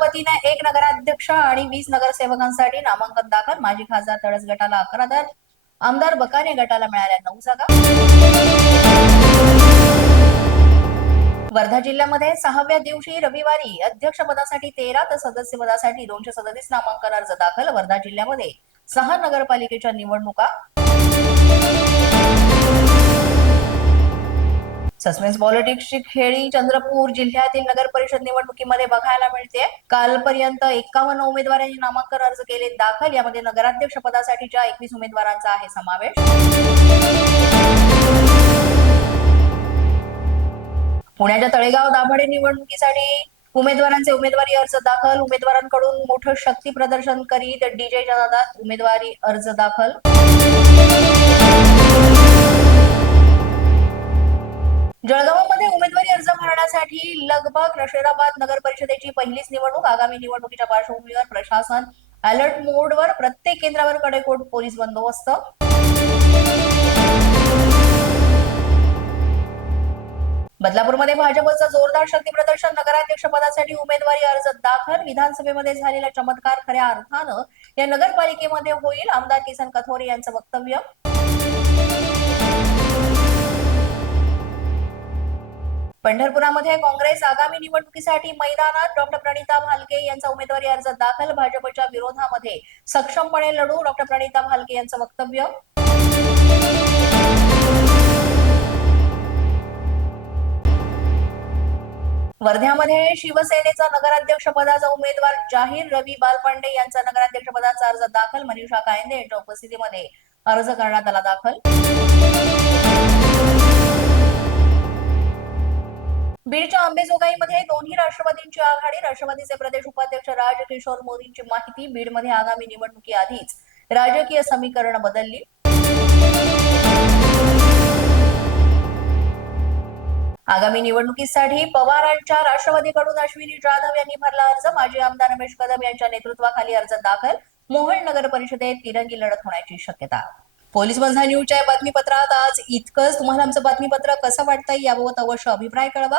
वतीने एक नगराध्यक्ष आणि वीस नगरसेवकांसाठी नामांकन दाखल. माजी खासदार तळस गटाला अकरा तर आमदार बकाने गटाला मिळाल्या नऊ जागा. वर्धा जिल्ह्यामध्ये सहाव्या दिवशी रविवारी अध्यक्षपदासाठी तेरा तर सदस्यपदासाठी दोनशे सदतीस नामांकन अर्ज दाखल. वर्धा जिल्ह्यामध्ये सहा नगरपालिकेच्या निवडणुका सस्पेन्स पॉलिटिक्सची खेळी चंद्रपूर जिल्ह्यातील नगर परिषद निवडणुकीमध्ये बघायला मिळते. कालपर्यंत एकावन्न उमेदवारांनी नामांकन अर्ज केले दाखल. यामध्ये नगराध्यक्ष पदासाठीच्या एकवीस उमेदवारांचा आहे समावेश. पुण्याच्या तळेगाव दाभाडे निवडणुकीसाठी उमेदवारांचे उमेदवारी अर्ज दाखल. उमेदवारांकडून मोठं शक्ती प्रदर्शन करीत डीजेच्या नादात उमेदवारी अर्ज दाखल. जळगावमध्ये उमेदवारी अर्ज भरण्यासाठी लगभग नशिराबाद नगर परिषदेची पहिलीच निवडणूक आगामी निवडणुकीच्या पार्श्वभूमीवर प्रशासन अलर्ट मोडवर प्रत्येक केंद्रावर कडेकोट पोलीस बंदोबस्त. बदलापूरमध्ये भाजपचं जोरदार शक्ती प्रदर्शन नगराध्यक्ष पदासाठी उमेदवारी अर्ज दाखल. विधानसभेमध्ये झालेला चमत्कार खऱ्या अर्थानं या नगरपालिकेमध्ये होईल. आमदार किसन कथोरे यांचं वक्तव्य. पंढरपुरामध्ये काँग्रेस आगामी निवडणुकीसाठी मैदानात डॉक्टर प्रणिता भालके यांचा उमेदवारी अर्ज दाखल. भाजपच्या विरोधामध्ये सक्षमपणे लढू डॉक्टर प्रणिता भालके यांचं वक्तव्य. वर्ध्यामध्ये शिवसेनेचा नगराध्यक्ष पदाचा उमेदवार जाहीर रवी बालपांडे यांचा नगराध्यक्ष पदाचा अर्ज दाखल. मनीषा कायंदे यांच्या उपस्थितीमध्ये अर्ज करण्यात आला दाखल. बीडच्या अंबेजोगाईमध्ये दोन्ही राष्ट्रवादींची आघाडी राष्ट्रवादीचे प्रदेश उपाध्यक्ष राज किशोर मोदींची माहिती. बीडमध्ये आगामी निवडणुकीआधीच राजकीय समीकरण बदलली. आगामी निवडणुकीसाठी पवारांच्या राष्ट्रवादीकडून अश्विनी जाधव यांनी भरला अर्ज. माजी आमदार रमेश कदम यांच्या नेतृत्वाखाली अर्ज दाखल. मोहोळ नगर परिषदेत तिरंगी लढत होण्याची शक्यता. पोलीस बंधा न्यूजच्या बातमीपत्रात आज इतकंच. तुम्हाला आमचं बातमीपत्र कसं वाटतंय याबाबत अवश्य अभिप्राय कळवा.